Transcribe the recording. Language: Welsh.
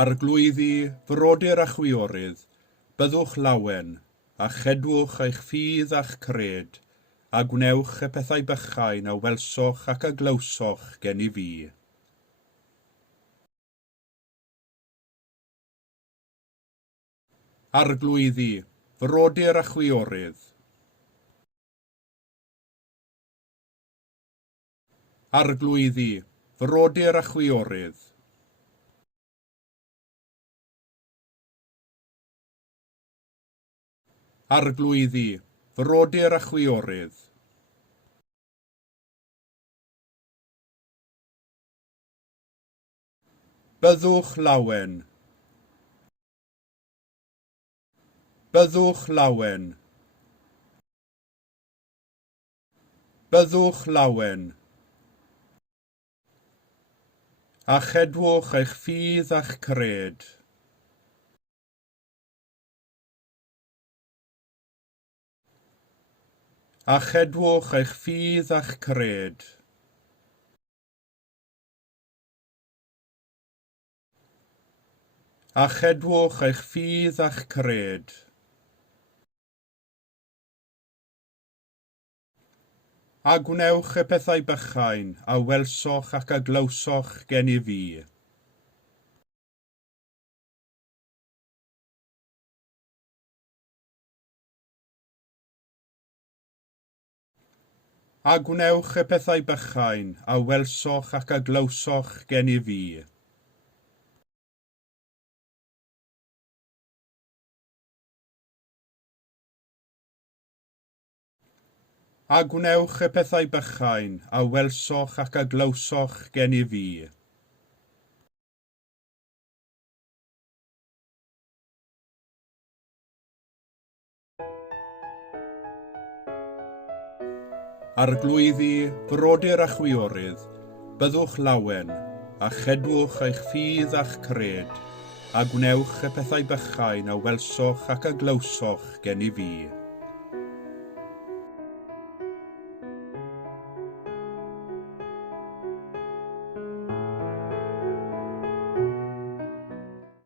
Arglwyddi, frodyr a chwiorydd, byddwch lawen, a chedwch eich ffydd a'ch cred, a gwnewch y pethau bychain a welsoch ac a glywsoch gen I fi. Arglwyddi, frodyr a chwiorydd. Arglwyddi, frodyr a chwiorydd. Arglwyddi, frodyr a chwiorydd. Byddwch lawen. Byddwch lawen. Byddwch lawen. A chedwch eich ffydd a'ch cred. A chedwch eich ffydd a'ch cred. A chedwch eich ffydd a'ch cred. A gwnewch y pethau bychain a welsoch ac a glywsoch gen I fi. A gwnewch y pethau bychain a welsoch ac a glywsoch gen I fi. A gwnewch y pethau bychain a welsoch ac a glywsoch gen I fi. Arglwyddi, frodyr a chwiorydd, byddwch lawen, a chedwch eich ffydd a'ch cred, a gwnewch y pethau bychain a welsoch ac a glywsoch gen I fi.